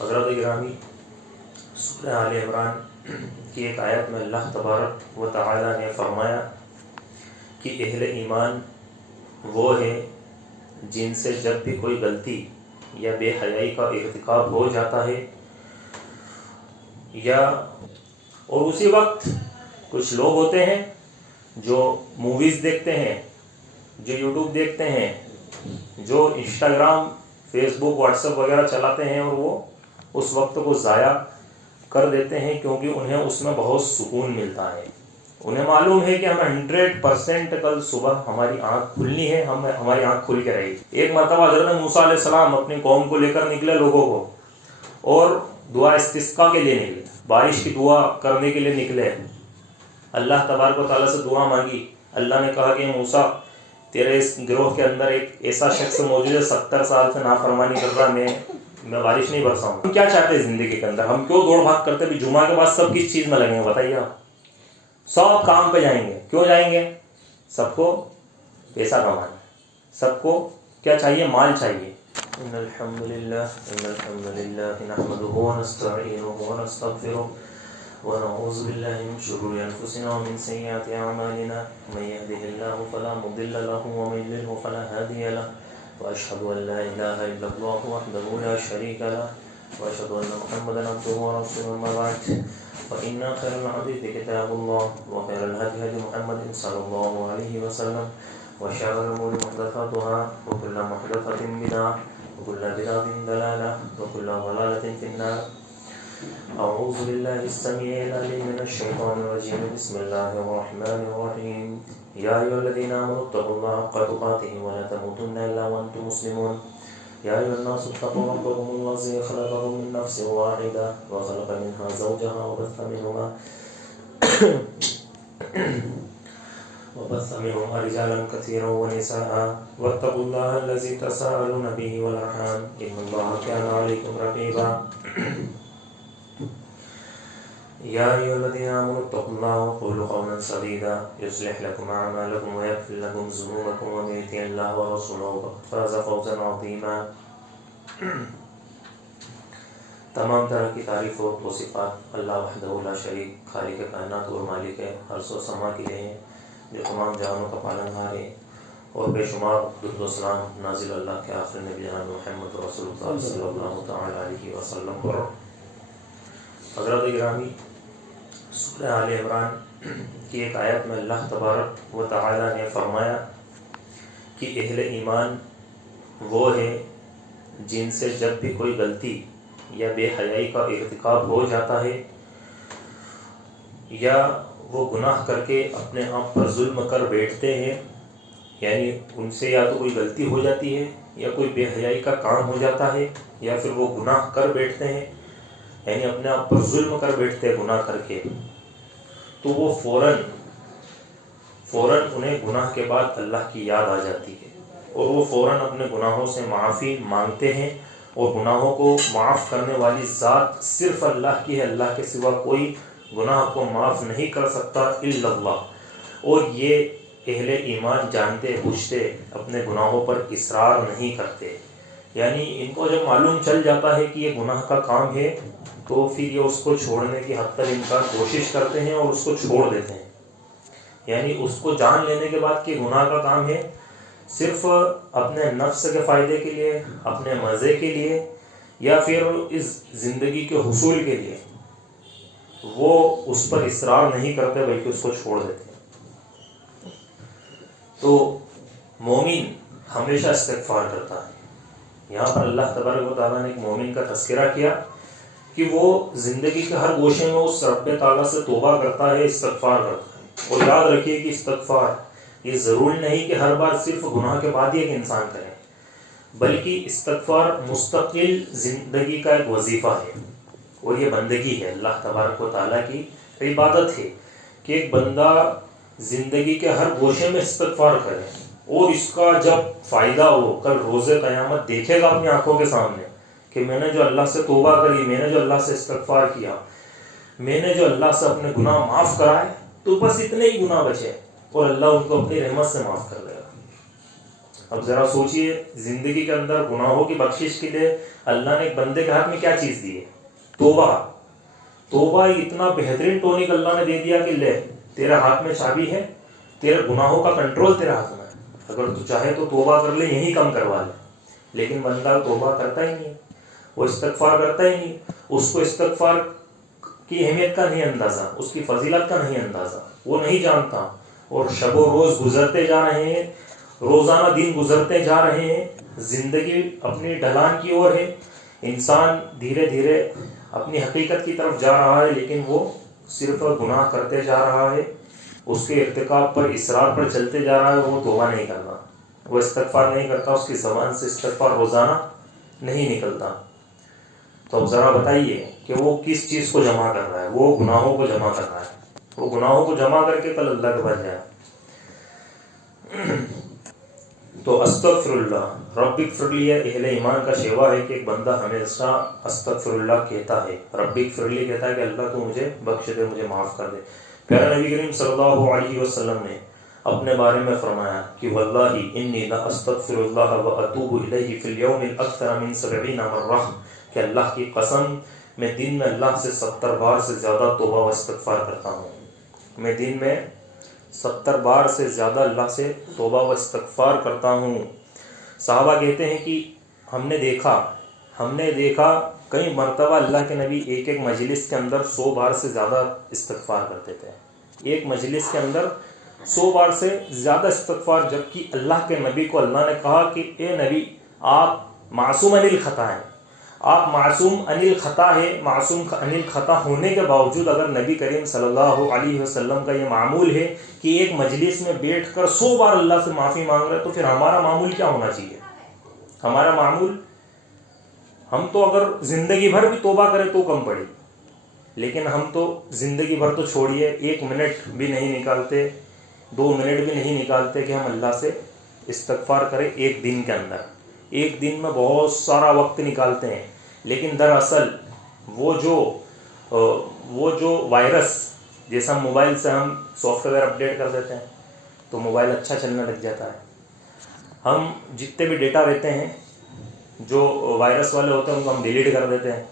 حضرت گرامی، سورہ آل عمران کی ایک آیت میں اللہ تبارک و تعالی نے فرمایا کہ اہل ایمان وہ ہیں جن سے جب بھی کوئی غلطی یا بے حیائی کا ارتکاب ہو جاتا ہے اور اسی وقت کچھ لوگ ہوتے ہیں جو موویز دیکھتے ہیں، جو یوٹیوب دیکھتے ہیں، جو انسٹاگرام، فیس بک، واٹس ایپ وغیرہ چلاتے ہیں، اور وہ اس وقت کو ضائع کر دیتے ہیں کیونکہ انہیں اس میں بہت سکون ملتا ہے۔ انہیں معلوم ہے کہ ہمیں 100% کل صبح ہماری آنکھ کھلنی ہے، ہماری آنکھ کھل کے رہے گی۔ ایک مرتبہ حضرت موسیٰ علیہ السلام اپنی قوم کو لے کر نکلے لوگوں کو، اور دعا استسقاء کے لیے نکلے، بارش کی دعا کرنے کے لیے نکلے۔ اللہ تبارک و تعالیٰ سے دعا مانگی۔ اللہ نے کہا کہ موسیٰ، تیرے اس گروہ کے اندر ایک ایسا شخص موجود ہے 70 سال سے نافرمانی کر رہا، میں بارش نہیں برساؤں۔ ہم کیا چاہتے ہیں زندگی کے اندر؟ ہم کیوں دوڑ بھاگ کرتے بھی؟ جمعہ کے بعد سب کس چیز میں لگیں گے بتائیے آپ؟ سب کام پہ جائیں گے۔ کیوں جائیں گے؟ سب کو پیسہ کمانا، سب کو کیا چاہیے؟ مال چاہیے۔ ان الحمد للہ نحمده ونستعینه ونستغفره ونعوذ باللہ من شرور انفسنا ومن سیئات اعمالنا من يهده الله فلا مضل له ومن يضلل فلا هادي له واشهد ان لا اله الا الله وحده لا شريك له واشهد ان محمدا عبده ورسوله اما بعد فان خير الحديث كتاب الله وخير الهدي هدي محمد صلى الله عليه وسلم وشر الامور محدثاتها وكل محدثة بدعة وكل بدعة ضلالة وكل ضلالة في النار۔ اعوذ باللہ السمیع العلیم من الشیطان الرجیم، بسم اللہ الرحمن الرحیم۔ یا ایھا الذین آمنوا اتقوا اللہ حق تقاته ولا تموتن الا وانتم مسلمون۔ یا ایھا الناس اتقوا ربکم الذی خلقکم من نفس واحدة وخلق منها زوجها وبث منهما رجالا كثيرا ونساء واتقوا الله الذي تساءلون به والارحام ان الله كان عليكم رقيبا۔ یا ایھا الذین آمنوا اتقوا اللہ وقولوا قولا سدیدا یصلح لکم اعمالکم ویغفر لکم ذنوبکم ومن یطع اللہ ورسولہ فقد فاز فوزا عظیما۔ تمام طرح کی تعریف و توصیفات اللہ وحدہ لا شریک، خالق کائنات اور مالک عرش و سما کے لیے ہیں، جو تمام جہانوں کا پالنہار ہے، اور بے شمار درود و سلام نازل اللہ کے آخر نبی جناب محمد رسول اللہ صلی اللہ تعالی علیہ وسلم پر۔ حضرت گرامی، سورہ آل عمران کی ایک آیت میں اللہ تبارک و تعالی نے فرمایا کہ اہل ایمان وہ ہیں جن سے جب بھی کوئی غلطی یا بے حیائی کا ارتکاب ہو جاتا ہے یا وہ گناہ کر کے اپنے آپ پر ظلم کر بیٹھتے ہیں، یعنی ان سے یا تو کوئی غلطی ہو جاتی ہے یا کوئی بے حیائی کا کام ہو جاتا ہے یا پھر وہ گناہ کر بیٹھتے ہیں، یعنی اپنے آپ پر ظلم کر بیٹھتے ہیں گناہ کر کے، تو وہ فوراً انہیں گناہ کے بعد اللہ کی یاد آ جاتی ہے، اور وہ فوراً اپنے گناہوں سے معافی مانگتے ہیں، اور گناہوں کو معاف کرنے والی ذات صرف اللہ کی ہے، اللہ کے سوا کوئی گناہ کو معاف نہیں کر سکتا الا اللہ۔ اور یہ اہل ایمان جانتے بوجھتے اپنے گناہوں پر اصرار نہیں کرتے، یعنی ان کو جب معلوم چل جاتا ہے کہ یہ گناہ کا کام ہے تو پھر یہ اس کو چھوڑنے کی حد تک امکان کوشش کرتے ہیں اور اس کو چھوڑ دیتے ہیں، یعنی اس کو جان لینے کے بعد کہ گناہ کا کام ہے، صرف اپنے نفس کے فائدے کے لیے، اپنے مزے کے لیے، یا پھر اس زندگی کے حصول کے لیے وہ اس پر اصرار نہیں کرتے بلکہ اس کو چھوڑ دیتے ہیں۔ تو مومن ہمیشہ استغفار کرتا ہے۔ یہاں پر اللہ تبارک و تعالیٰ نے ایک مومن کا تذکرہ کیا کہ وہ زندگی کے ہر گوشے میں اس رب تعالیٰ سے توبہ کرتا ہے، استغفار کرتا ہے۔ اور یاد رکھیے کہ استغفار یہ ضروری نہیں کہ ہر بار صرف گناہ کے بعد ہی ایک انسان کرے، بلکہ استغفار مستقل زندگی کا ایک وظیفہ ہے، اور یہ بندگی ہے، اللہ تبارک و تعالیٰ کی عبادت ہے کہ ایک بندہ زندگی کے ہر گوشے میں استغفار کرے، اور اس کا جب فائدہ ہو کل روز قیامت دیکھے گا اپنی آنکھوں کے سامنے کہ میں نے جو اللہ سے توبہ کری، میں نے جو اللہ سے استغفار کیا، میں نے جو اللہ سے اپنے گناہ معاف کرائے، تو بس اتنے ہی گناہ بچے اور اللہ ان کو اپنی رحمت سے معاف کر دے گا۔ اب ذرا سوچئے زندگی کے اندر گناہوں کی بخشش کے لیے اللہ نے ایک بندے کے ہاتھ میں کیا چیز دی ہے؟ توبہ. توبہ اتنا بہترین ٹونک اللہ نے دے دیا کہ لے تیرے ہاتھ میں چابی ہے، تیرے گناہوں کا کنٹرول تیرے ہاتھ میں ہے، اگر تو چاہے تو توبہ کر لے، یہی کم کروا لے. لیکن بندہ توبہ کرتا ہی نہیں ہے، وہ استغفار کرتا ہی نہیں. اس کو استغفار کی اہمیت کا نہیں اندازہ، اس کی فضیلت کا نہیں اندازہ، وہ نہیں جانتا. اور شب و روز گزرتے جا رہے ہیں، روزانہ دن گزرتے جا رہے ہیں، زندگی اپنی ڈھلان کی اور ہے. انسان دھیرے دھیرے اپنی حقیقت کی طرف جا رہا ہے، لیکن وہ صرف گناہ کرتے جا رہا ہے، اس کے ارتکاب پر اصرار پر چلتے جا رہا ہے. وہ توبہ نہیں کرتا، وہ استغفار نہیں کرتا، اس کی زبان سے استغفار روزانہ نہیں نکلتا. تو اب ذرا بتائیے کہ وہ کس چیز کو جمع کر رہا ہے؟ وہ گناہوں کو جمع کر رہا ہے. وہ گناہوں کو جمع کر کے کل اللہ کے پاس جائے. تو استغفر اللہ، رب اغفر لی اہل ایمان کا شیوا ہے کہ ایک بندہ ہمیشہ استغفر اللہ کہتا ہے، رب اغفر لی کہتا ہے کہ اللہ تو مجھے بخش دے، مجھے معاف کر دے. پیارا نبی کریم صلی اللہ علیہ وسلم نے اپنے بارے میں فرمایا کہ واللہ انی لا استغفر اللہ واتوب الیہ فی اليوم اکثر من 70 مرہ، کہ اللہ کی قسم میں دن میں اللہ سے 70 بار سے زیادہ توبہ و استغفار کرتا ہوں. میں دن میں 70 بار سے زیادہ اللہ سے توبہ و استغفار کرتا ہوں. صحابہ کہتے ہیں کہ ہم نے دیکھا کئی مرتبہ اللہ کے نبی ایک مجلس کے اندر 100 بار سے زیادہ استغفار کرتے تھے. ایک مجلس کے اندر 100 بار سے زیادہ استغفار، جبکہ اللہ کے نبی کو اللہ نے کہا کہ اے نبی آپ معصوم عن الخطا ہیں، آپ معصوم عن الخطا ہے. معصوم عن الخطا ہونے کے باوجود اگر نبی کریم صلی اللہ علیہ وسلم کا یہ معمول ہے کہ ایک مجلس میں بیٹھ کر 100 بار اللہ سے معافی مانگ رہے، تو پھر ہمارا معمول کیا ہونا چاہیے؟ ہمارا معمول، ہم تو اگر زندگی بھر بھی توبہ کریں تو کم پڑے، لیکن ہم تو زندگی بھر تو چھوڑیے 1 منٹ بھی نہیں نکالتے، 2 منٹ بھی نہیں نکالتے کہ ہم اللہ سے استغفار کریں ایک دن کے اندر. ایک دن میں بہت سارا وقت نکالتے ہیں، لیکن دراصل وہ جو وائرس، جیسا موبائل سے ہم سافٹ ویئر اپڈیٹ کر دیتے ہیں تو موبائل اچھا چلنے لگ جاتا ہے. ہم جتنے بھی ڈیٹا رہتے ہیں جو وائرس والے ہوتے ہیں ان کو ہم ڈیلیٹ کر دیتے ہیں.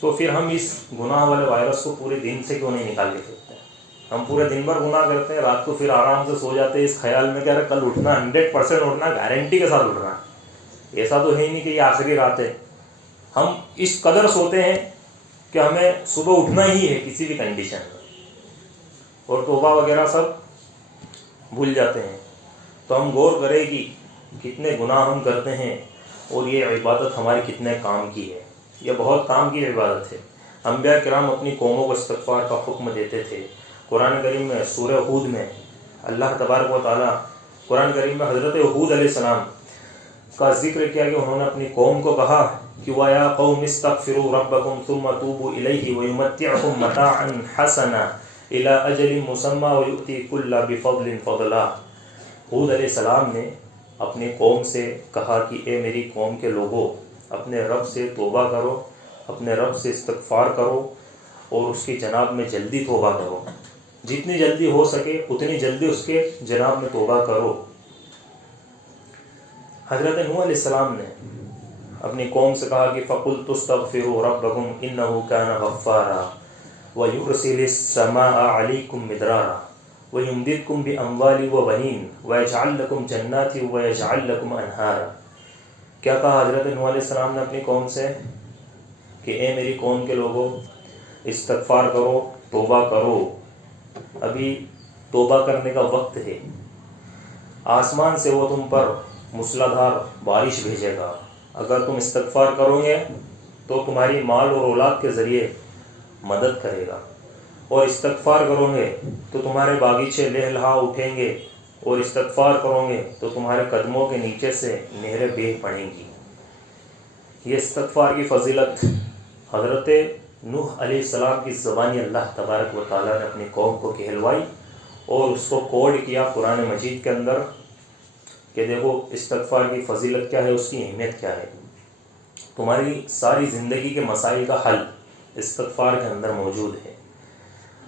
تو پھر ہم اس گناہ والے وائرس کو پورے دن سے کیوں نہیں نکال کے پھینکتے ہیں؟ ہم پورے دن بھر گناہ کرتے ہیں، رات کو پھر آرام سے سو جاتے ہیں اس خیال میں کہ ارے کل اٹھنا 100% اٹھنا، گارنٹی کے ساتھ اٹھنا. ایسا تو ہے ہی نہیں کہ یہ آخری رات ہے. ہم اس قدر سوتے ہیں کہ ہمیں صبح اٹھنا ہی ہے کسی بھی کنڈیشن میں، اور توبہ وغیرہ سب بھول جاتے ہیں. تو ہم غور کریں کہ کتنے گناہ ہم کرتے ہیں اور یہ عبادت ہماری کتنے کام کی ہے. یہ بہت کام کی عبادت ہے. انبیاء کرام اپنی قوموں کو استغفار کا حکم دیتے تھے. قرآن کریم میں سورہ ہود میں اللہ تبارک و تعالیٰ قرآن کریم میں حضرت ہود علیہ السلام کا ذکر کیا کہ انہوں نے اپنی قوم کو کہا کہ وَيَا قَوْمِ اسْتَغْفِرُوا رَبَّكُمْ ثُمَّ تُوبُوا إِلَيْهِ وَيُمَتِّعْكُمْ مَتَاعًا حَسَنًا إِلَىٰ أَجَلٍ مُّسَمًّى وَيُؤْتِي كُلَّ بِفَضْلٍ فَضْلًا. ہود علیہ السلام نے اپنی قوم سے کہا کہ اے میری قوم کے لوگوں، اپنے رب سے توبہ کرو، اپنے رب سے استغفار کرو اور اس کی جناب میں جلدی توبہ کرو. جتنی جلدی ہو سکے اتنی جلدی اس کے جناب میں توبہ کرو. حضرت نوح علیہ السلام نے اپنی قوم سے کہا کہ فَقُلْتُ اسْتَغْفِرُوا رَبَّكُمْ إِنَّهُ كَانَ غَفَّارًا وَيُرْسِلِ السَّمَاءَ عَلَيْكُمْ مِدْرَارًا وَيُمْدِدْكُمْ بِأَمْوَالٍ وَبَنِينَ وَيَجْعَلْ لَكُمْ جَنَّاتٍ وَيَجْعَلْ لَكُمْ أَنْهَارًا. کیا کہا حضرت نوح علیہ السلام نے اپنی قوم سے کہ اے میری قوم کے لوگوں، استغفار کرو، توبہ کرو. ابھی توبہ کرنے کا وقت ہے. آسمان سے وہ تم پر موسلادھار بارش بھیجے گا. اگر تم استغفار کرو گے تو تمہاری مال اور اولاد کے ذریعے مدد کرے گا، اور استغفار کرو گے تو تمہارے باغیچے لہلہا اٹھیں گے، اور استغفار کرو گے تو تمہارے قدموں کے نیچے سے نہریں بہہ پڑیں گی. یہ استغفار کی فضیلت حضرت نوح علیہ السلام کی زبانی اللہ تبارک و تعالیٰ نے اپنی قوم کو کہلوائی اور اس کو کوڈ کیا قرآن مجید کے اندر کہ دیکھو استغفار کی فضیلت کیا ہے، اس کی اہمیت کیا ہے. تمہاری ساری زندگی کے مسائل کا حل استغفار کے اندر موجود ہے.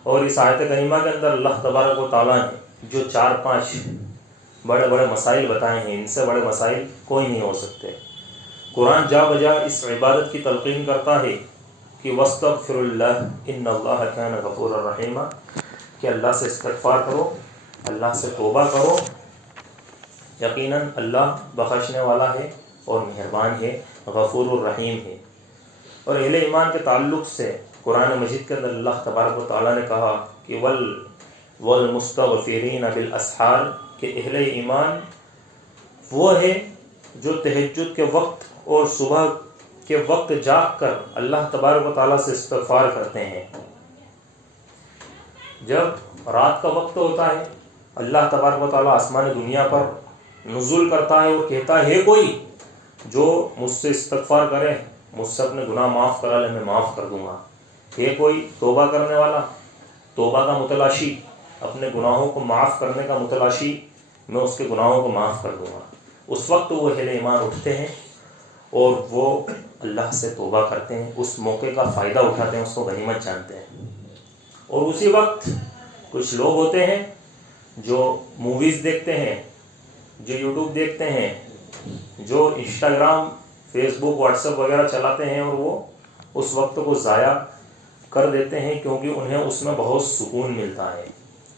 اور اس آیت کریمہ کے اندر اللہ تبارک و تعالیٰ نے جو 4-5 بڑے بڑے مسائل بتائے ہیں، ان سے بڑے مسائل کوئی نہیں ہو سکتے۔ قرآن جا بجا اس عبادت کی تلقین کرتا ہے کہ وَاسْتَغْفِرُ اللَّهَ إِنَّ اللَّهَ كَانَ غَفُورًا رَحِيمًا، کہ اللہ سے استغفار کرو، اللہ سے توبہ کرو، یقیناً اللہ بخشنے والا ہے اور مہربان ہے، غفور الرحیم ہے۔ اور اہل ایمان کے تعلق سے قرآن مجید کے اندر اللہ تبارک و تعالیٰ نے کہا کہ وَالْمُسْتَغْفِرِينَ بِالْأَسْحَارِ، کہ اہل ایمان وہ ہے جو تہجد کے وقت اور صبح کے وقت جاگ کر اللہ تبارک و تعالیٰ سے استغفار کرتے ہیں۔ جب رات کا وقت ہوتا ہے اللہ تبارک و تعالیٰ آسمان دنیا پر نزول کرتا ہے اور کہتا ہے کوئی جو مجھ سے استغفار کرے، مجھ سے اپنے گناہ معاف کرا لے، میں معاف کر دوں گا۔ ہے کوئی توبہ کرنے والا، توبہ کا متلاشی، اپنے گناہوں کو معاف کرنے کا متلاشی، میں اس کے گناہوں کو معاف کر دوں گا۔ اس وقت وہ اہل ایمان اٹھتے ہیں اور وہ اللہ سے توبہ کرتے ہیں، اس موقع کا فائدہ اٹھاتے ہیں، اس کو غنیمت جانتے ہیں۔ اور اسی وقت کچھ لوگ ہوتے ہیں جو موویز دیکھتے ہیں، جو یوٹیوب دیکھتے ہیں، جو انسٹاگرام، فیس بک، واٹس ایپ وغیرہ چلاتے ہیں، اور وہ اس وقت کو ضائع کر دیتے ہیں کیونکہ انہیں اس میں بہت سکون ملتا ہے۔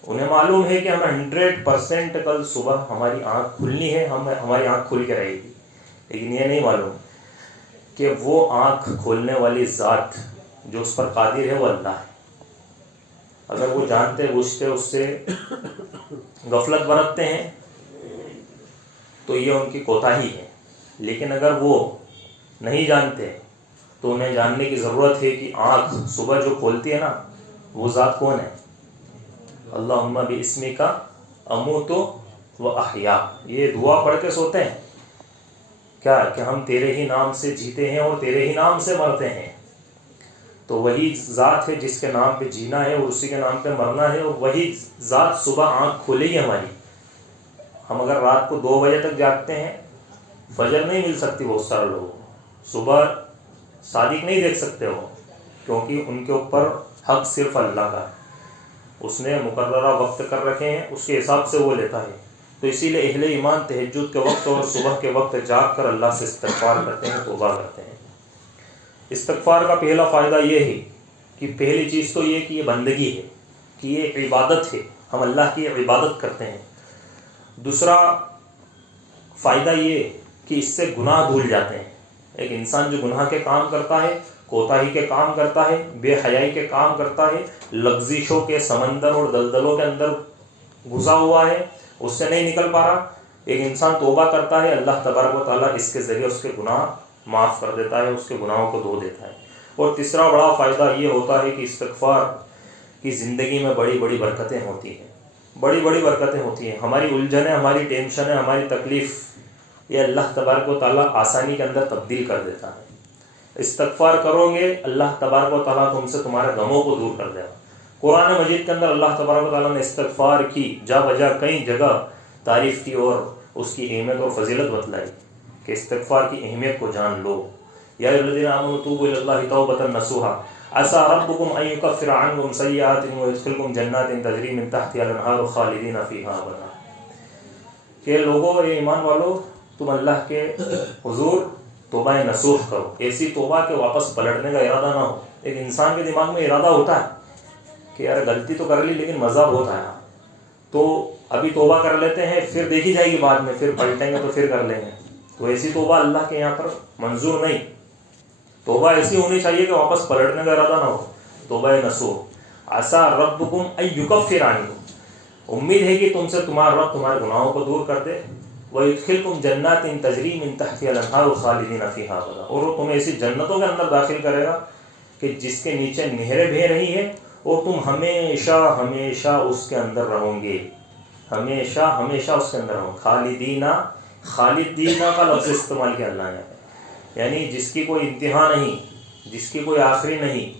انہیں معلوم ہے کہ ہمیں 100% کل صبح ہماری آنکھ کھلنی ہے، ہماری آنکھ کھل کے رہے گی، لیکن یہ نہیں معلوم کہ وہ آنکھ کھولنے والی ذات جو اس پر قادر ہے وہ اللہ ہے۔ اگر وہ جانتے بوجھتے اس سے غفلت برتتے ہیں تو یہ ان کی کوتاہی ہے، لیکن اگر وہ نہیں جانتے تو انہیں جاننے کی ضرورت ہے کہ آنکھ صبح جو کھولتی ہے نا، وہ ذات کون ہے؟ اللہم باسمک اموت و احیا، یہ دعا پڑھ کے سوتے ہیں کیا کہ ہم تیرے ہی نام سے جیتے ہیں اور تیرے ہی نام سے مرتے ہیں۔ تو وہی ذات ہے جس کے نام پہ جینا ہے اور اسی کے نام پہ مرنا ہے، اور وہی ذات صبح آنکھ کھولے گی ہماری۔ ہم اگر رات کو 2 بجے تک جاگتے ہیں، فجر نہیں مل سکتی بہت سارے لوگوں کو، صبح صادق نہیں دیکھ سکتے ہو، کیونکہ ان کے اوپر حق صرف اللہ کا ہے، اس نے مقررہ وقت کر رکھے ہیں، اس کے حساب سے وہ لیتا ہے۔ تو اسی لیے اہل ایمان تہجد کے وقت اور صبح کے وقت جاگ کر اللہ سے استغفار کرتے ہیں، توبہ کرتے ہیں۔ استغفار کا پہلا فائدہ یہ ہے کہ پہلی چیز تو یہ کہ یہ بندگی ہے، کہ یہ عبادت ہے، ہم اللہ کی عبادت کرتے ہیں۔ دوسرا فائدہ یہ کہ اس سے گناہ دھل جاتے ہیں۔ ایک انسان جو گناہ کے کام کرتا ہے، کوتاہی کے کام کرتا ہے، بے حیائی کے کام کرتا ہے، لغزشوں کے سمندر اور دلدلوں کے اندر گھسا ہوا ہے، اس سے نہیں نکل پا رہا، ایک انسان توبہ کرتا ہے، اللہ تبارک و تعالیٰ اس کے ذریعے اس کے گناہ معاف کر دیتا ہے، اس کے گناہوں کو دھو دیتا ہے۔ اور تیسرا بڑا فائدہ یہ ہوتا ہے کہ استغفار کی زندگی میں بڑی بڑی برکتیں ہوتی ہیں، بڑی بڑی برکتیں ہوتی ہیں۔ ہماری الجھنیں، ہماری ٹینشنیں، ہماری تکلیف، یہ اللہ تبارک و تعالیٰ آسانی کے اندر تبدیل کر دیتا ہے۔ استغفار کرو گے، اللہ تبارک و تعالیٰ تم سے تمہارے غموں کو دور کر دے گا۔ قرآن مجید کے اندر اللہ تبارک و تعالیٰ نے استغفار کی جا بجا کئی جگہ تعریف کی اور اس کی اہمیت اور فضیلت بتلائی کہ استغفار کی اہمیت کو جان لو۔ یا ایھا الذین آمنوا توبوا الی اللہ توبۃ نصوحا عسیٰ ربکم ان یکفر عنکم سیئاتکم ویدخلکم جنات تجری من تحتہا الانہار خالدین فیہا ابدا، کہ لوگوں اے ایمان والو، تم اللہ کے حضور توبہ نصوح کرو، ایسی توبہ کہ واپس پلٹنے کا ارادہ نہ ہو۔ ایک انسان کے دماغ میں ارادہ ہوتا ہے کہ یار غلطی تو کر لی لیکن مزہ بہت آیا، تو ابھی توبہ کر لیتے ہیں، پھر دیکھی جائے گی بعد میں، پھر پلٹیں گے تو پھر کر لیں گے۔ تو ایسی توبہ اللہ کے یہاں پر منظور نہیں۔ توبہ ایسی ہونی چاہیے کہ واپس پلٹنے کا ارادہ نہ ہو، توبہ نصوح۔ عسیٰ ربکم ان یکفر عنکم، امید ہے کہ تم سے تمہارا رب تمہارے گناہوں کو دور کر دے، وَيُدْخِلْكُمْ جَنَّاتٍ تَجْرِي مِن تَحْتِهَا الْأَنْهَارُ خَالِدِينَ فِيهَا أَبَدًا، اور وہ تمہیں ایسی جنتوں کے اندر داخل کرے گا کہ جس کے نیچے نہریں بہہ رہی ہیں، اور تم ہمیشہ ہمیشہ اس کے اندر رہو گے، ہمیشہ ہمیشہ اس کے اندر رہو۔ خالدینہ، خالدینہ کا لفظ استعمال کیا اللہ نے، یعنی جس کی کوئی انتہا نہیں، جس کی کوئی آخری نہیں،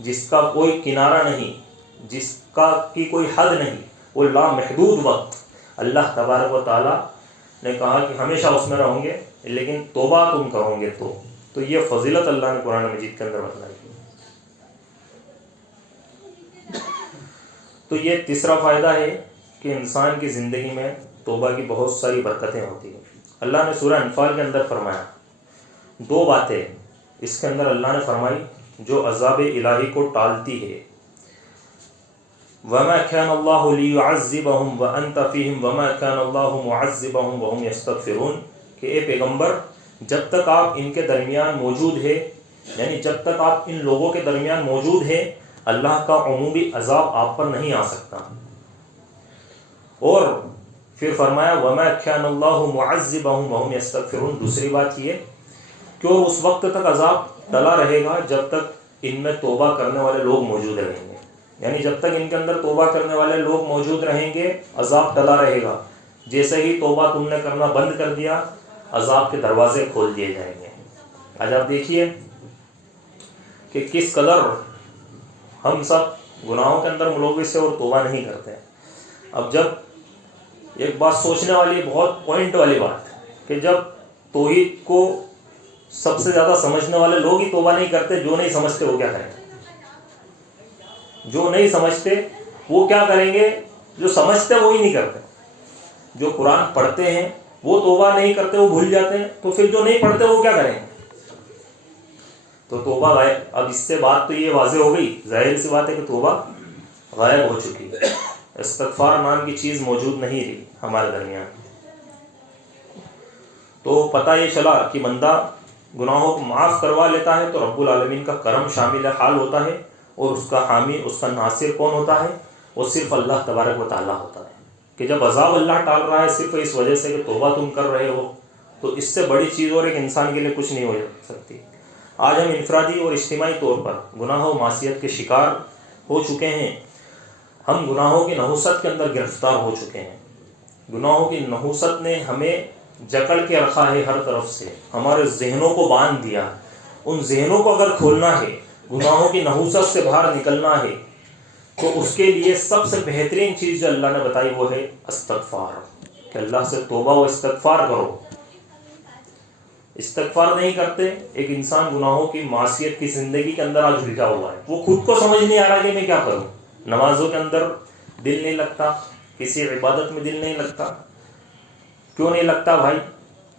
جس کا کوئی کنارہ نہیں، جس کا کی کوئی حد نہیں، وہ لامحدود وقت اللہ تبارک و تعالیٰ نے کہا کہ ہمیشہ اس میں رہوں گے، لیکن توبہ تم کرو گے تو یہ فضیلت اللہ نے قرآن مجید کے اندر بتلائی۔ تو یہ تیسرا فائدہ ہے کہ انسان کی زندگی میں توبہ کی بہت ساری برکتیں ہوتی ہیں۔ اللہ نے سورہ انفال کے اندر فرمایا، دو باتیں اس کے اندر اللہ نے فرمائی جو عذاب الہی کو ٹالتی ہے۔ وَمَا كَانَ اللَّهُ لِيُعَذِّبَهُمْ وَأَنْتَ فِيهِمْ وَمَا كَانَ اللَّهُ مُعَذِّبَهُمْ وَهُمْ يَسْتَغْفِرُونَ کہ اے پیغمبر جب تک آپ ان کے درمیان موجود ہے، یعنی جب تک آپ ان لوگوں کے درمیان موجود ہے، اللہ کا عمومی عذاب آپ پر نہیں آ سکتا۔ اور پھر فرمایا وَمَا كَانَ اللَّهُ مُعَذِّبَهُمْ وَهُمْ يَسْتَغْفِرُونَ، دوسری بات یہ کہ اس وقت تک عذاب ٹلا رہے گا جب تک ان میں توبہ کرنے والے لوگ موجود رہیں گے، یعنی جب تک ان کے اندر توبہ کرنے والے لوگ موجود رہیں گے عذاب ٹلا رہے گا۔ جیسے ہی توبہ تم نے کرنا بند کر دیا عذاب کے دروازے کھول دیے جائیں گے۔ آج آپ دیکھیے کہ کس قدر ہم سب گناہوں کے اندر ملوث ہیں اور توبہ نہیں کرتے ہیں۔ اب جب ایک بات سوچنے والی بہت پوائنٹ والی بات کہ جب توحید کو سب سے زیادہ سمجھنے والے لوگ ہی توبہ نہیں کرتے، جو نہیں سمجھتے وہ کیا کریں گے؟ جو نہیں سمجھتے وہ کیا کریں گے؟ جو سمجھتے وہی نہیں کرتے۔ جو قرآن پڑھتے ہیں وہ توبہ نہیں کرتے، وہ بھول جاتے ہیں، تو پھر جو نہیں پڑھتے وہ کیا کریں گے؟ تو توبہ غائب۔ اب اس سے بات تو یہ واضح ہو گئی، ظاہر سی بات ہے کہ توبہ غائب ہو چکی ہے، استغفار نام کی چیز موجود نہیں رہی ہمارے درمیان۔ تو پتہ یہ چلا کہ بندہ گناہوں کو معاف کروا لیتا ہے تو رب العالمین کا کرم شامل حال ہوتا ہے، اور اس کا حامی، اس کا ناصر کون ہوتا ہے؟ وہ صرف اللہ تبارک و تعالیٰ ہوتا ہے۔ کہ جب عذاب اللہ ٹال رہا ہے صرف اس وجہ سے کہ توبہ تم کر رہے ہو، تو اس سے بڑی چیز اور ایک انسان کے لیے کچھ نہیں ہو سکتی۔ آج ہم انفرادی اور اجتماعی طور پر گناہ و معصیت کے شکار ہو چکے ہیں۔ ہم گناہوں کی نحوست کے اندر گرفتار ہو چکے ہیں۔ گناہوں کی نحوست نے ہمیں جکڑ کے رکھا ہے، ہر طرف سے ہمارے ذہنوں کو باندھ دیا۔ ان ذہنوں کو اگر کھولنا ہے، گناہوں کی نحوست سے باہر نکلنا ہے، تو اس کے لیے سب سے بہترین چیز جو اللہ نے بتائی وہ ہے استغفار، کہ اللہ سے توبہ و استغفار کرو۔ استغفار نہیں کرتے، ایک انسان گناہوں کی معصیت کی زندگی کے اندر آج الجھا ہوا ہے، وہ خود کو سمجھ نہیں آ رہا کہ میں کیا کروں۔ نمازوں کے اندر دل نہیں لگتا، کسی عبادت میں دل نہیں لگتا۔ کیوں نہیں لگتا بھائی؟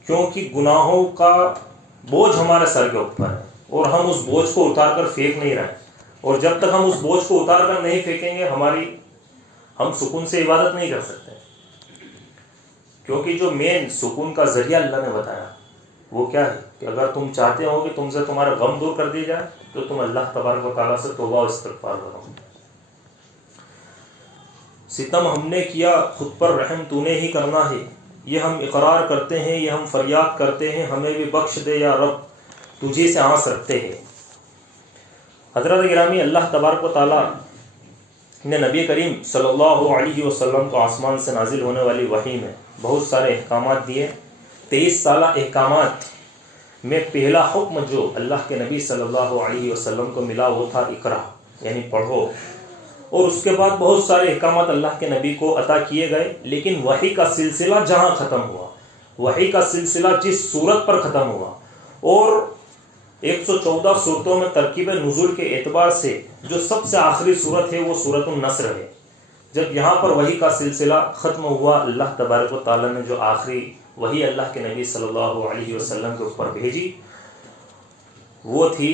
کیونکہ گناہوں کا بوجھ ہمارے سر کے اوپر ہے، اور ہم اس بوجھ کو اتار کر پھینک نہیں رہے، اور جب تک ہم اس بوجھ کو اتار کر نہیں پھینکیں گے ہم سکون سے عبادت نہیں کر سکتے۔ کیونکہ جو مین سکون کا ذریعہ اللہ نے بتایا وہ کیا ہے کہ اگر تم چاہتے ہو کہ تم سے تمہارا غم دور کر دیا جائے تو تم اللہ تبارک و تعالیٰ سے توبہ و استغفار کرو۔ ستم ہم نے کیا، خود پر رحم تو نے ہی کرنا ہے، یہ ہم اقرار کرتے ہیں، یہ ہم فریاد کرتے ہیں، ہمیں بھی بخش دے یا رب، تجھے سے آس رکھتے ہیں۔ حضرت گرامی، اللہ تبارک و تعالیٰ نے نبی کریم صلی اللہ علیہ وسلم کو آسمان سے نازل ہونے والی وحی میں بہت سارے احکامات دیے۔ 23 سالہ احکامات میں پہلا حکم جو اللہ کے نبی صلی اللہ علیہ وسلم کو ملا وہ تھا اقرا، یعنی پڑھو، اور اس کے بعد بہت سارے احکامات اللہ کے نبی کو عطا کیے گئے۔ لیکن وحی کا سلسلہ جہاں ختم ہوا، وحی کا سلسلہ جس صورت پر ختم ہوا، اور 114 صورتوں میں ترکیب نزول کے اعتبار سے جو سب سے آخری صورت ہے وہ سورۃ النصر ہے۔ جب یہاں پر وحی کا سلسلہ ختم ہوا، اللہ تبارک و تعالیٰ نے جو آخری وحی اللہ کے نبی صلی اللہ علیہ وسلم کے اوپر بھیجی وہ تھی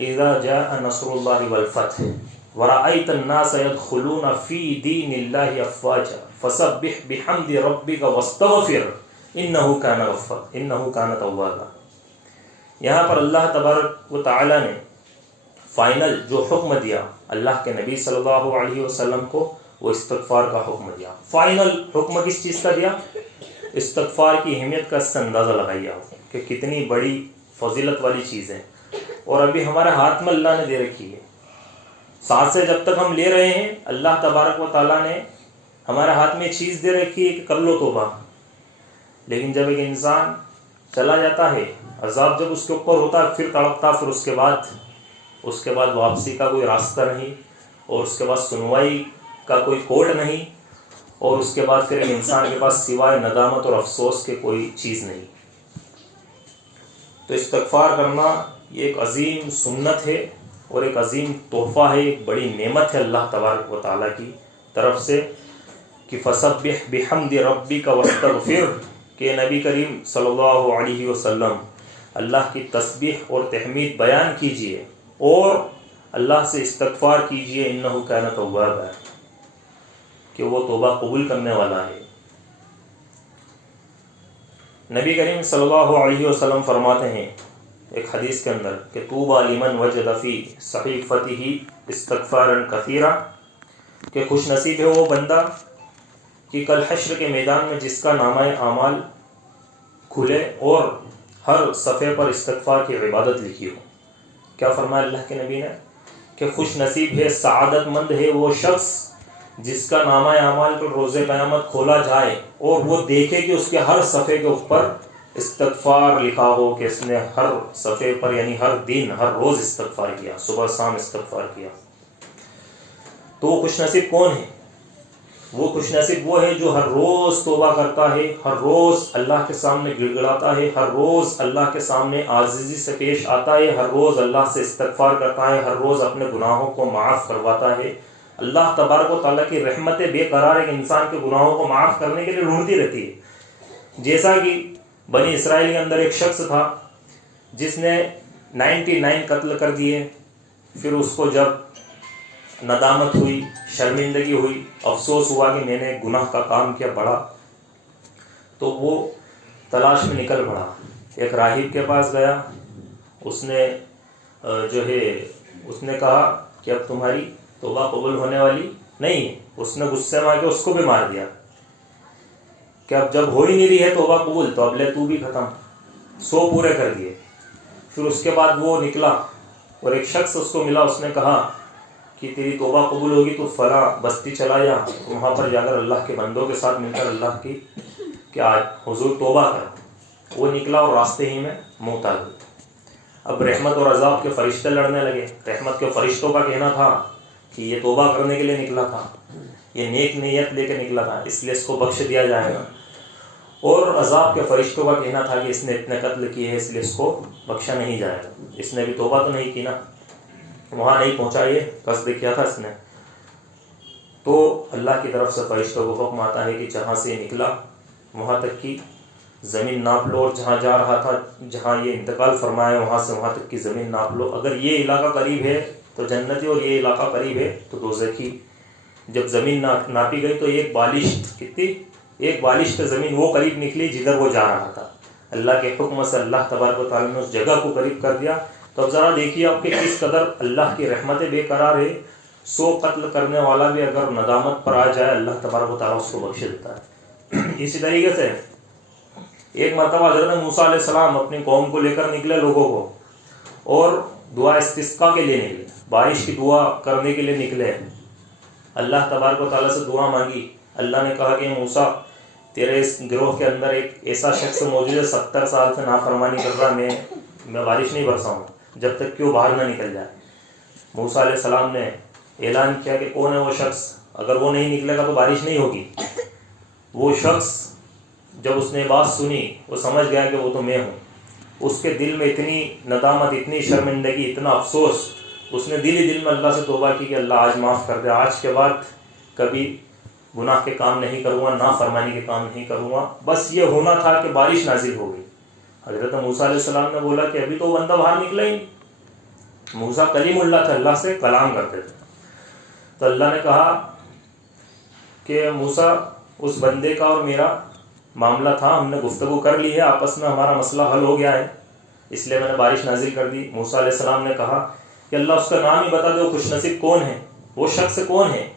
اذا جاء نصر اللہ والفتح ورأیت الناس يدخلون فی دین اللہ افواجا فسبح بحمد ربک واستغفر انہ کان توابا۔ یہاں پر اللہ تبارک و تعالیٰ نے فائنل جو حکم دیا اللہ کے نبی صلی اللہ علیہ وسلم کو، وہ استغفار کا حکم دیا۔ فائنل حکم کس چیز کا دیا؟ استغفار کی اہمیت کا اس سے اندازہ لگائیے آپ کہ کتنی بڑی فضیلت والی چیز ہے، اور ابھی ہمارے ہاتھ میں اللہ نے دے رکھی ہے۔ سانسیں جب تک ہم لے رہے ہیں اللہ تبارک و تعالیٰ نے ہمارے ہاتھ میں چیز دے رکھی ہے کہ کر لو توبہ۔ لیکن جب ایک انسان چلا جاتا ہے، عذاب جب اس کے اوپر ہوتا ہے، پھر تڑپتا، پھر اس کے بعد واپسی کا کوئی راستہ نہیں، اور اس کے بعد سنوائی کا کوئی کوٹ نہیں، اور اس کے بعد پھر ایک انسان کے پاس سوائے ندامت اور افسوس کے کوئی چیز نہیں۔ تو استغفار کرنا یہ ایک عظیم سنت ہے اور ایک عظیم تحفہ ہے، ایک بڑی نعمت ہے اللہ تبارک و تعالیٰ کی طرف سے، کہ فسبح بحمد ربک واستغفر، کہ نبی کریم صلی اللہ علیہ وسلم اللہ کی تسبیح اور تحمید بیان کیجئے اور اللہ سے استغفار کیجئے، انہ کان توابا، کہ وہ توبہ قبول کرنے والا ہے۔ نبی کریم صلی اللہ علیہ وسلم فرماتے ہیں ایک حدیث کے اندر کہ طوبی لمن وجد فی صحیفتہ استغفارا کثیرا، کہ خوش نصیب ہے وہ بندہ کہ کل حشر کے میدان میں جس کا نامہ اعمال کھلے اور ہر صفحے پر استغفار کی عبادت لکھی ہو۔ کیا فرمایا اللہ کے نبی نے کہ خوش نصیب ہے، سعادت مند ہے وہ شخص جس کا نامہ اعمال پر روز قیامت کھولا جائے اور وہ دیکھے کہ اس کے ہر صفحے کے اوپر استغفار لکھا ہو، کہ اس نے ہر صفحے پر یعنی ہر دن ہر روز استغفار کیا، صبح شام استغفار کیا۔ تو وہ خوش نصیب کون ہے؟ وہ خوش نصیب وہ ہے جو ہر روز توبہ کرتا ہے، ہر روز اللہ کے سامنے گڑ گڑاتا ہے، ہر روز اللہ کے سامنے عاجزی سے پیش آتا ہے، ہر روز اللہ سے استغفار کرتا ہے، ہر روز اپنے گناہوں کو معاف کرواتا ہے۔ اللہ تبارک و تعالیٰ کی رحمتیں بے قرار ایک انسان کے گناہوں کو معاف کرنے کے لیے ڈھونڈتی رہتی ہے۔ جیسا کہ بنی اسرائیل کے اندر ایک شخص تھا جس نے 99 قتل کر دیے، پھر اس کو جب ندامت ہوئی، شرمندگی ہوئی، افسوس ہوا کہ میں نے گناہ کا کام کیا بڑا، تو وہ تلاش میں نکل پڑا، ایک راہب کے پاس گیا، اس نے اس نے کہا کہ اب تمہاری توبہ قبول ہونے والی نہیں ہے۔ اس نے غصے میں آ کے اس کو بھی مار دیا کہ اب جب ہو ہی نہیں رہی ہے توبہ قبول تو اب لے تو بھی ختم، 100 پورے کر دیے۔ پھر اس کے بعد وہ نکلا اور ایک شخص اس کو ملا، اس نے کہا کہ تیری توبہ قبول ہوگی تو فلاں بستی چلا جا، وہاں پر جا کر اللہ کے بندوں کے ساتھ مل کر اللہ کی کیا حضور توبہ کر۔ وہ نکلا اور راستے ہی میں موت آ گئی۔ اب رحمت اور عذاب کے فرشتے لڑنے لگے۔ رحمت کے فرشتوں کا کہنا تھا کہ یہ توبہ کرنے کے لیے نکلا تھا، یہ نیک نیت لے کے نکلا تھا، اس لیے اس کو بخش دیا جائے گا، اور عذاب کے فرشتوں کا کہنا تھا کہ اس نے اتنے قتل کیے ہیں اس لیے اس کو بخشا نہیں جائے گا، اس نے بھی توبہ تو نہیں کی نا، وہاں نہیں پہنچا، یہ قصد کیا تھا اس نے۔ تو اللہ کی طرف سے فرشتوں کو حکم آتا ہے کہ جہاں سے نکلا وہاں تک کی زمین ناپ لو، اور جہاں جا رہا تھا، جہاں یہ انتقال فرمایا وہاں سے وہاں تک کی زمین ناپ لو، اگر یہ علاقہ قریب ہے تو جنتی اور یہ علاقہ قریب ہے تو دوزخی۔ جب زمین ناپی گئی تو ایک بالشت، کتنی؟ ایک بالشت زمین وہ قریب نکلی جدھر وہ جا رہا تھا۔ اللہ کے حکم سے اللہ تبارک و تعالیٰ نے اس جگہ کو قریب کر دیا۔ تو اب ذرا دیکھیے آپ کے کس قدر اللہ کی رحمتیں بے قرار ہے۔ 100 قتل کرنے والا بھی اگر ندامت پر آ جائے اللہ تبارک و تعالیٰ اس کو بخش دیتا ہے۔ اسی طریقے سے ایک مرتبہ حضرت موسیٰ علیہ السلام اپنی قوم کو لے کر نکلے لوگوں کو، اور دعا استسقاء کے لیے نکلے، بارش کی دعا کرنے کے لیے نکلے۔ اللہ تبارک و تعالیٰ سے دعا مانگی۔ اللہ نے کہا کہ موسیٰ تیرے اس گروہ کے اندر ایک ایسا شخص موجود ہے 70 سال سے نافرمانی کر رہا، میں بارش نہیں برساؤں جب تک کہ وہ باہر نہ نکل جائے۔ موسیٰ علیہ السلام نے اعلان کیا کہ کون ہے وہ شخص، اگر وہ نہیں نکلے گا تو بارش نہیں ہوگی۔ وہ شخص جب اس نے بات سنی وہ سمجھ گیا کہ وہ تو میں ہوں۔ اس کے دل میں اتنی ندامت، اتنی شرمندگی، اتنا افسوس، اس نے دل ہی دل میں اللہ سے توبہ کی کہ اللہ آج معاف کر دے، آج کے بعد کبھی گناہ کے کام نہیں کروں گا، نافرمانی کے کام نہیں کروں گا۔ بس یہ ہونا تھا کہ بارش نازل ہو گئی۔ حضرت موسیٰ علیہ السلام نے بولا کہ ابھی تو وہ بندہ باہر نکلا ہی نہیں۔ موسیٰ کلیم اللہ تھا، اللہ سے کلام کرتے تھے۔ تو اللہ نے کہا کہ موسیٰ اس بندے کا اور میرا معاملہ تھا، ہم نے گفتگو کر لی ہے، آپس میں ہمارا مسئلہ حل ہو گیا ہے، اس لیے میں نے بارش نازل کر دی۔ موسیٰ علیہ السلام نے کہا کہ اللہ اس کا نام ہی بتا دے، وہ خوش نصیب کون ہے، وہ شخص کون ہے؟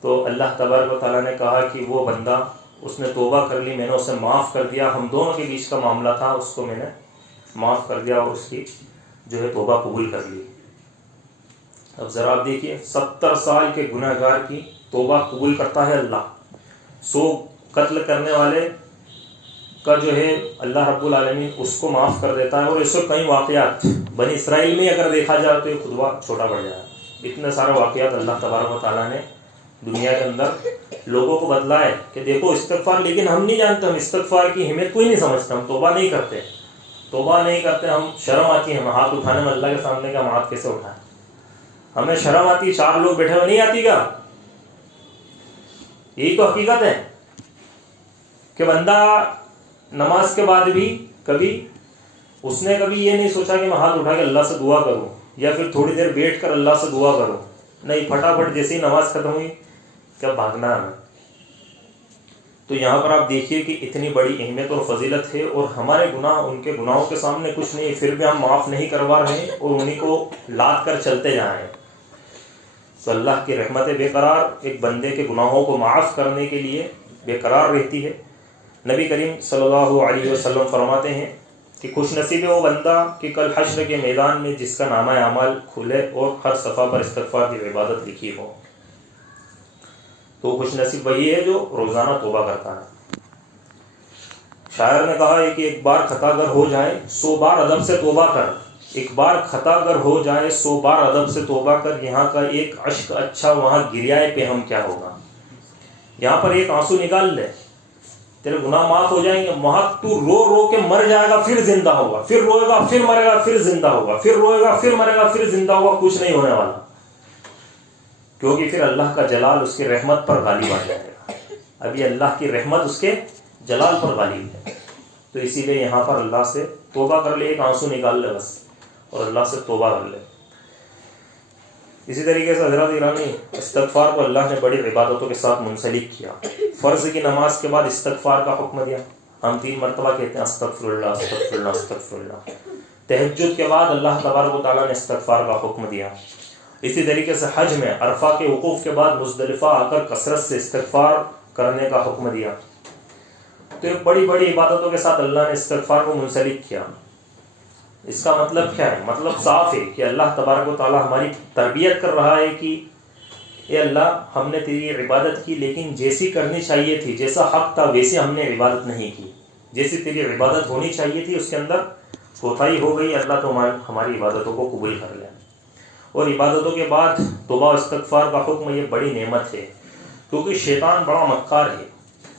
تو اللہ تبارک و تعالیٰ نے کہا کہ وہ بندہ، اس نے توبہ کر لی، میں نے اسے معاف کر دیا، ہم دونوں کے بیچ کا معاملہ تھا، اس کو میں نے معاف کر دیا اور اس کی توبہ قبول کر لی۔ اب ذرا آپ دیکھیے 70 سال کے گناہ گار کی توبہ قبول کرتا ہے اللہ۔ 100 قتل کرنے والے کا اللہ رب العالمین اس کو معاف کر دیتا ہے۔ اور اس وقت کئی واقعات بنی اسرائیل میں اگر دیکھا جائے تو یہ خطبہ چھوٹا پڑ جائے۔ اتنے سارے واقعات اللہ تبارک و تعالیٰ نے دنیا کے اندر لوگوں کو بتلائے کہ دیکھو استغفار، لیکن ہم نہیں جانتے، ہم استغفار کی اہمیت کوئی نہیں سمجھتے، ہم توبہ نہیں کرتے، ہم شرم آتی ہے، ہم ہاتھ اٹھانے میں، اللہ کے سامنے کا ہم ہاتھ کیسے اٹھائیں، ہمیں شرم آتی ہے، 4 لوگ بیٹھے ہوئے نہیں آتی گا، یہی تو حقیقت ہے کہ بندہ نماز کے بعد بھی اس نے کبھی یہ نہیں سوچا کہ میں ہاتھ اٹھا کے اللہ سے دعا کروں یا پھر تھوڑی دیر بیٹھ کر اللہ سے دعا کروں. نہیں، پھٹافٹ جیسے ہی نماز ختم ہوئی کیا بھاگنا ہے. تو یہاں پر آپ دیکھیے کہ اتنی بڑی اہمیت اور فضیلت ہے، اور ہمارے گناہ ان کے گناہوں کے سامنے کچھ نہیں، پھر بھی ہم معاف نہیں کروا رہے ہیں اور انہیں کو لاد کر چلتے جا رہے ہیں. تو اللہ کی رحمت بے قرار ایک بندے کے گناہوں کو معاف کرنے کے لیے بے قرار رہتی ہے. نبی کریم صلی اللہ علیہ وسلم فرماتے ہیں کہ خوش نصیب ہے وہ بندہ کہ کل حشر کے میدان میں جس کا نامہ اعمال کھلے اور ہر صفحہ پر استغفار کی عبادت لکھی ہو. تو خوش نصیب وہی ہے جو روزانہ توبہ کرتا ہے. شاعر نے کہا ہے کہ ایک بار خطا گر ہو جائے 100 بار ادب سے توبہ کر. ایک بار خطا گر ہو جائے 100 بار ادب سے توبہ کر. یہاں کا ایک اشک اچھا وہاں گریائے پہ ہم کیا ہوگا. یہاں پر ایک آنسو نکال لے، تیرے گناہ معاف ہو جائیں گے. وہاں تو رو رو کے مر جائے گا، پھر زندہ ہوگا، پھر روئے گا، پھر مرے گا، پھر زندہ ہوگا، پھر روئے گا، پھر مرے گا، پھر زندہ ہوگا. کچھ نہیں ہونے والا، کیونکہ پھر اللہ کا جلال اس کی رحمت پر غالب آ جائے گا. ابھی اللہ کی رحمت اس کے جلال پر غالب ہے. تو اسی لیے یہاں پر اللہ سے توبہ کر لے، ایک آنسو نکال لے بس، اور اللہ سے توبہ کر لے. اسی طریقے سے حضرات گرامی، استغفار کو اللہ نے بڑی عبادتوں کے ساتھ منسلک کیا. فرض کی نماز کے بعد استغفار کا حکم دیا. ہم 3 مرتبہ کہتے ہیں استغفر اللہ، استغفر اللہ، استغفر اللہ. تہجد کے بعد اللہ تبارک و تعالیٰ نے استغفار کا حکم دیا. اسی طریقے سے حج میں عرفہ کے وقوف کے بعد مزدلفہ آ کر کثرت سے استغفار کرنے کا حکم دیا. تو ایک بڑی بڑی عبادتوں کے ساتھ اللہ نے استغفار کو منسلک کیا. اس کا مطلب کیا ہے؟ مطلب صاف ہے کہ اللہ تبارک و تعالیٰ ہماری تربیت کر رہا ہے کہ اے اللہ، ہم نے تیری عبادت کی لیکن جیسی کرنی چاہیے تھی، جیسا حق تھا ویسے ہم نے عبادت نہیں کی. جیسی تیری عبادت ہونی چاہیے تھی اس کے اندر کوتاہی ہو گئی. اللہ تو ہماری عبادتوں کو قبول کر لے. اور عبادتوں کے بعد توبہ و استغفار کا حکم یہ بڑی نعمت ہے، کیونکہ شیطان بڑا مکار ہے.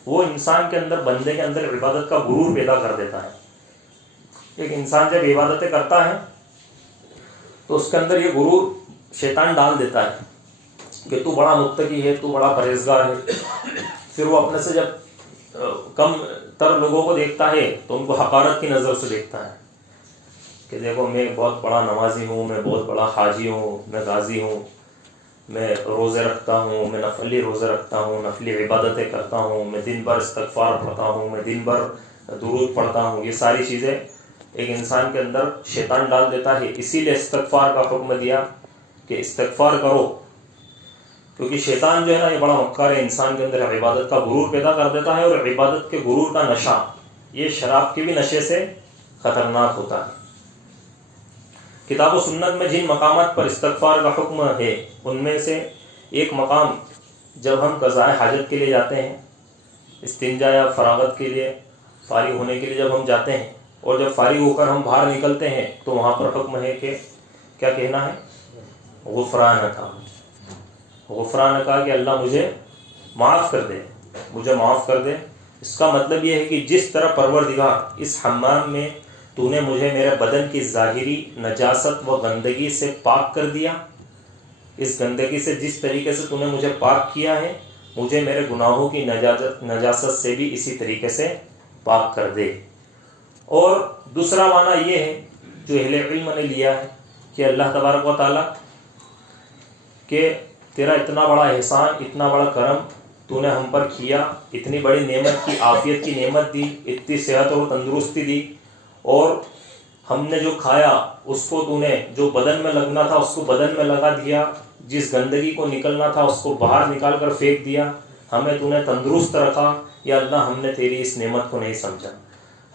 وہ انسان کے اندر، بندے کے اندر عبادت کا غرور پیدا کر دیتا ہے. ایک انسان جب عبادتیں کرتا ہے تو اس کے اندر یہ غرور شیطان ڈال دیتا ہے کہ تو بڑا متقی ہے، تو بڑا پرہیزگار ہے. پھر وہ اپنے سے جب کم تر لوگوں کو دیکھتا ہے تو ان کو حقارت کی نظر سے دیکھتا ہے کہ دیکھو میں بہت بڑا نمازی ہوں، میں بہت بڑا حاجی ہوں، میں غازی ہوں، میں روزے رکھتا ہوں، میں نفلی روزے رکھتا ہوں، نفلی عبادتیں کرتا ہوں، میں دن بھر استغفار پڑھتا ہوں، میں دن بھر درود پڑھتا ہوں. یہ ساری چیزیں ایک انسان کے اندر شیطان ڈال دیتا ہے. اسی لیے استغفار کا حکم دیا کہ استغفار کرو، کیونکہ شیطان جو ہے نا یہ بڑا مکار ہے. انسان کے اندر عبادت کا غرور پیدا کر دیتا ہے، اور عبادت کے غرور کا نشہ یہ شراب کے بھی نشے سے خطرناک ہوتا ہے. کتاب و سنت میں جن مقامات پر استغفار کا حکم ہے ان میں سے ایک مقام جب ہم قضاء حاجت کے لیے جاتے ہیں، استنجا یا فراغت کے لیے، فارغ ہونے کے لیے جب ہم جاتے ہیں اور جب فارغ ہو کر ہم باہر نکلتے ہیں تو وہاں پر حکم ہے کہ کیا کہنا ہے؟ غفرانک. غفرانک کہ اللہ مجھے معاف کر دے، مجھے معاف کر دے. اس کا مطلب یہ ہے کہ جس طرح پروردگار اس حمام میں تو نے مجھے میرے بدن کی ظاہری نجاست و گندگی سے پاک کر دیا، اس گندگی سے جس طریقے سے تو نے مجھے پاک کیا ہے، مجھے میرے گناہوں کی نجاست سے بھی اسی طریقے سے پاک کر دے. اور دوسرا معنی یہ ہے جو اہل علم نے لیا ہے کہ اللہ تبارک و تعالیٰ کہ تیرا اتنا بڑا احسان، اتنا بڑا کرم تو نے ہم پر کیا، اتنی بڑی نعمت کی، عافیت کی نعمت دی، اتنی صحت اور تندرستی دی، اور ہم نے جو کھایا اس کو تو نے جو بدن میں لگنا تھا اس کو بدن میں لگا دیا، جس گندگی کو نکلنا تھا اس کو باہر نکال کر پھینک دیا، ہمیں تو نے تندرست رکھا. یا اللہ ہم نے تیری اس نعمت کو نہیں سمجھا،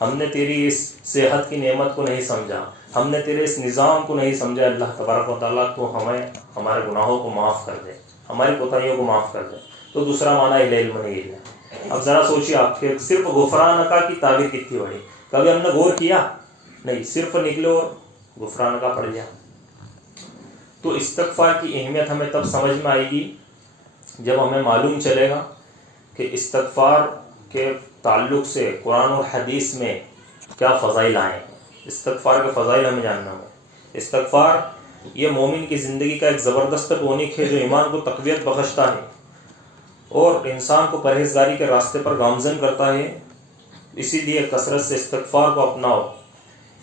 ہم نے تیری اس صحت کی نعمت کو نہیں سمجھا، ہم نے تیرے اس نظام کو نہیں سمجھا. اللہ تبارک و تعالیٰ تو ہمیں ہمارے گناہوں کو معاف کر دے، ہماری کوتاہیوں کو معاف کر دے. تو دوسرا معنی اہل علم نے یہ ہے. اب ذرا سوچیے آپ کے صرف غفرانکا کی تعبیر کتنی بڑی. کبھی ہم نے غور کیا؟ نہیں، صرف نکلے اور غفرانکا پڑھ لیا. تو استغفار کی اہمیت ہمیں تب سمجھ میں آئے گی جب ہمیں معلوم چلے گا کہ استغفار کے تعلق سے قرآن اور حدیث میں کیا فضائل آئے ہیں. استغفار کے فضائل ہمیں جاننا ہو. استغفار یہ مومن کی زندگی کا ایک زبردست ٹونک ہے جو ایمان کو تقویت بخشتا ہے. اور انسان کو پرہیزگاری کے راستے پر گامزن کرتا ہے. اسی لیے کثرت سے استغفار کو اپناؤ.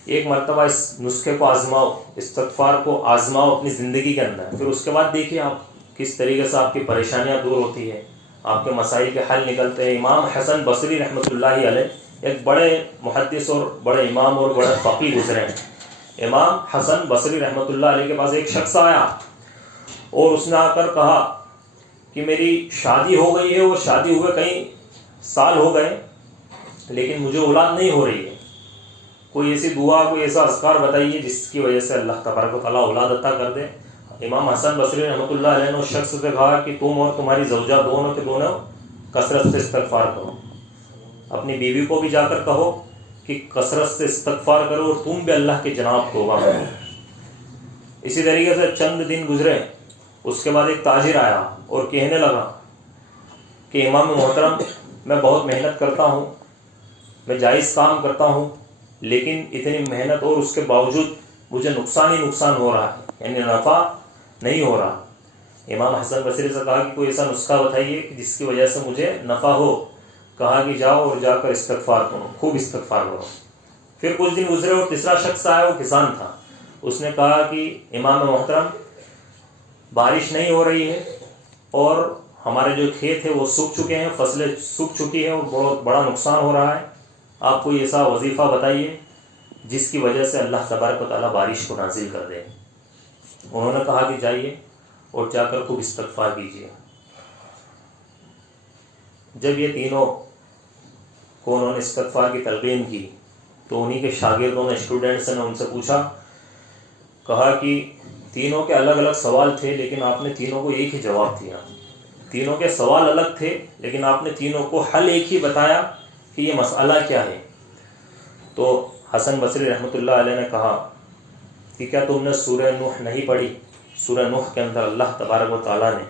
ایک مرتبہ اس نسخے کو آزماؤ، استغفار کو آزماؤ اپنی زندگی کے اندر، پھر اس کے بعد دیکھیے آپ کس طریقے سے آپ کی پریشانیاں دور ہوتی ہیں، آپ کے مسائل کے حل نکلتے ہیں. امام حسن بصری رحمۃ اللہ علیہ ایک بڑے محدث اور بڑے امام اور بڑے فقیہ گزرے ہیں. امام حسن بصری رحمۃ اللہ علیہ کے پاس ایک شخص آیا اور اس نے آ کر کہا کہ میری شادی ہو گئی ہے اور شادی ہوئے کئی سال ہو گئے لیکن مجھے اولاد نہیں ہو رہی ہے. کوئی ایسی دعا، کوئی ایسا اذکار بتائیے جس کی وجہ سے اللہ تبارک و تعالیٰ اولاد عطا کر دے. امام حسن بصری رحمۃ اللہ علیہ نے اس شخص سے کہا کہ تم اور تمہاری زوجہ دونوں کے دونوں کثرت سے استغفار کرو. اپنی بیوی کو بھی جا کر کہو کہ کثرت سے استغفار کرو اور تم بھی اللہ کے جناب توبہ کرو. اسی طریقے سے چند دن گزرے، اس کے بعد ایک تاجر آیا اور کہنے لگا کہ امام محترم، میں بہت محنت کرتا ہوں، میں جائز کام کرتا ہوں، لیکن اتنی محنت اور اس کے باوجود مجھے نقصان ہی نقصان ہو رہا ہے، یعنی نفع نہیں ہو رہا. امام حسن بصری سے کہا کہ کوئی ایسا نسخہ بتائیے کہ جس کی وجہ سے مجھے نفع ہو. کہا کہ جاؤ اور جا کر استغفار کرو، خوب استغفار کرو. پھر کچھ دن گزرے اور تیسرا شخص آیا، وہ کسان تھا. اس نے کہا کہ امام محترم، بارش نہیں ہو رہی ہے اور ہمارے جو کھیت ہے وہ سوکھ چکے ہیں، فصلیں سوکھ چکی ہیں اور بہت بڑا نقصان ہو رہا ہے. آپ کوئی ایسا وظیفہ بتائیے جس کی وجہ سے اللہ تبارک و تعالیٰ بارش کو نازل کر دے. انہوں نے کہا کہ جائیے اور جا کر خوب استغفار کیجیے. جب یہ تینوں کو انہوں نے استغفار کی تلقین کی تو انہی کے شاگردوں نے، اسٹوڈنٹس نے ان سے پوچھا، کہا کہ تینوں کے الگ الگ سوال تھے لیکن آپ نے تینوں کو ایک ہی جواب دیا. تینوں کے سوال الگ تھے لیکن آپ نے تینوں کو حل ایک ہی بتایا کہ یہ مسئلہ کیا ہے. تو حسن بصری رحمۃ اللہ علیہ نے کہا کہ کیا تم نے سورہ نوح نہیں پڑھی؟ سورہ نوح کے اندر اللہ تبارک و تعالیٰ نے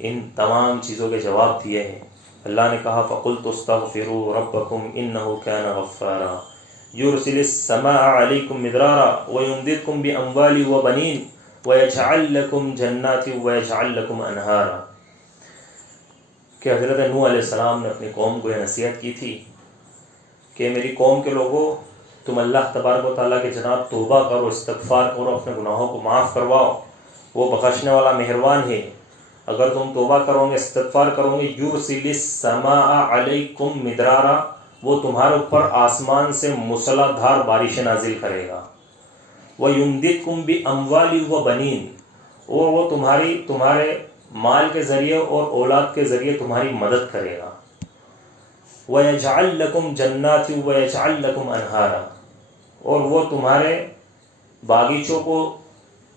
ان تمام چیزوں کے جواب دیے ہیں. اللہ نے کہا فَقُلْتُ اسْتَغْفِرُوا رَبَّكُمْ إِنَّهُ كَانَ غَفَّارًا يُرْسِلِ السَّمَاءَ عَلَيْكُمْ مِدْرَارًا وَيُمْدِدْكُمْ بِأَمْوَالٍ وَبَنِينَ وَيَجْعَلْ لَكُمْ جَنَّاتٍ وَيَجْعَلْ لَكُمْ أَنْهَارًا. کہ حضرت نوح علیہ السلام نے اپنی قوم کو یہ نصیحت کی تھی کہ میری قوم کے لوگوں، تم اللہ تبارک و تعالیٰ کے جناب توبہ کرو، استغفار کرو، اپنے گناہوں کو معاف کرواؤ. وہ بخشنے والا مہربان ہے. اگر تم توبہ کرو گے، استغفار کرو گے، یُرْسِلِ السَّمَاءَ عَلَيْكُمْ مِدْرَارًا، وہ تمہارے اوپر آسمان سے موسلا دھار بارشیں نازل کرے گا. وَيُمْدِدْكُمْ بِأَمْوَالٍ وَبَنِينَ، اور وہ تمہارے مال کے ذریعے اور اولاد کے ذریعے تمہاری مدد کرے گا. وَيَجْعَلْ لَكُمْ جَنَّاتٍ وَيَجْعَلْ لَكُمْ أَنْهَارًا، اور وہ تمہارے باغیچوں کو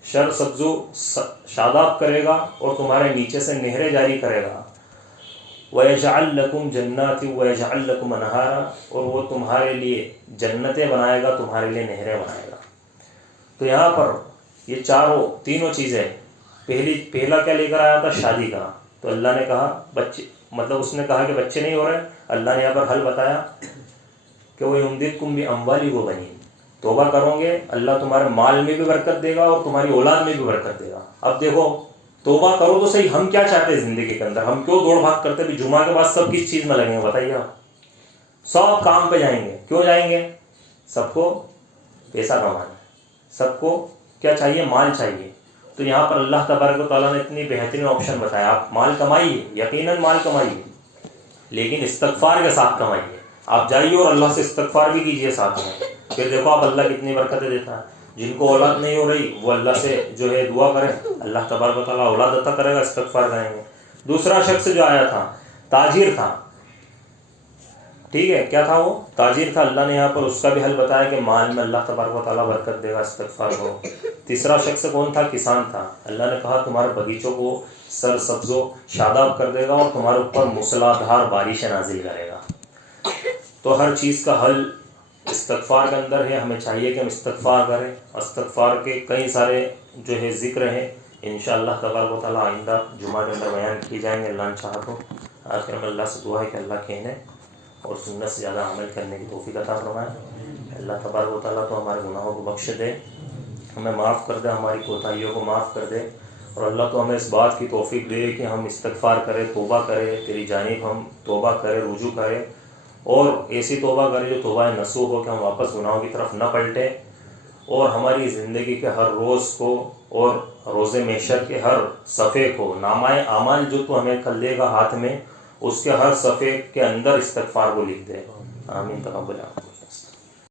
شر سبزو شاداب کرے گا اور تمہارے نیچے سے نہریں جاری کرے گا. وَيَجْعَلْ لَكُمْ جَنَّاتٍ وَيَجْعَلْ لَكُمْ أَنْهَارًا، اور وہ تمہارے لیے جنتیں بنائے گا، تمہارے لیے نہریں بنائے گا. تو یہاں پر یہ تینوں چیزیں، پہلا کیا لے کر آیا تھا؟ شادی کا. تو اللہ نے کہا بچے، مطلب اس نے کہا کہ بچے نہیں ہو رہے. اللہ نے یہاں پر حل بتایا کہ وَيُمْدِدْكُمْ بِأَمْوَالٍ وَبَنِينَ، توبہ کرو گے اللہ تمہارے مال میں بھی برکت دے گا اور تمہاری اولاد میں بھی برکت دے گا. اب دیکھو، توبہ کرو تو صحیح، ہم کیا چاہتے ہیں زندگی کے اندر؟ ہم کیوں دوڑ بھاگ کرتے بھی؟ جمعہ کے بعد سب کس چیز میں لگیں گے بتائیے آپ؟ سب کام پہ جائیں گے. کیوں جائیں گے؟ سب کو پیسہ کمانا، سب کو کیا چاہیے؟ مال چاہیے. تو یہاں پر اللہ تبارک و تعالیٰ نے اتنی بہترین آپشن بتایا. آپ مال کمائیے، یقیناً مال کمائیے، لیکن استغفار کے ساتھ کمائیے. آپ جائیے اور اللہ سے استغفار بھی کیجیے ساتھ میں. پھر دیکھو آپ اللہ کتنی برکتیں دیتا ہے. جن کو اولاد نہیں ہو رہی وہ اللہ سے جو ہے دعا کریں، اللہ تبارک و تعالیٰ اولاد عطا کرے گا، استغفار کریں گے. دوسرا شخص جو آیا تھا تاجر تھا، ٹھیک ہے، کیا تھا؟ وہ تاجر تھا. اللہ نے یہاں پر اس کا بھی حل بتایا کہ مال میں اللہ تبارک و تعالیٰ برکت دے گا، استغفار کرو. تیسرا شخص کون تھا؟ کسان تھا. اللہ نے کہا تمہارے باغیچوں کو سر سبز و شاداب کر دے گا اور تمہارے اوپر موسلا دھار بارشیں نازل کرے گا. تو ہر چیز کا حل استغفار کے اندر ہے. ہمیں چاہیے کہ ہم استغفار کریں. استغفار کے کئی سارے جو ہے ذکر ہیں، انشاءاللہ تبارک و تعالیٰ آئندہ جمعہ کے اندر بیان کی جائیں گے اللہ نے چاہا تو. آخر میں اللہ سے دعا ہے کہ اللہ کہنے اور سنت سے زیادہ عمل کرنے کی توفیق عطا فرمائے. اللہ تبارک و تعالیٰ تو ہمارے گناہوں کو بخش دے، ہمیں معاف کر دے، ہماری کوتاہیوں کو معاف کر دے اور اللہ تو ہمیں اس بات کی توفیق دے کہ ہم استغفار کریں، توبہ کریں، تیری جانب ہم توبہ کریں، رجوع کریں، اور ایسی توبہ کریں جو توبہ نصوح ہو کہ ہم واپس گناہوں کی طرف نہ پلٹیں، اور ہماری زندگی کے ہر روز کو اور روز محشر کے ہر صفحے کو، نامہ اعمال جو تو ہمیں کل دے گا ہاتھ میں، اس کے ہر صفحے کے اندر استغفار کو لکھ دے. آمین تقبل.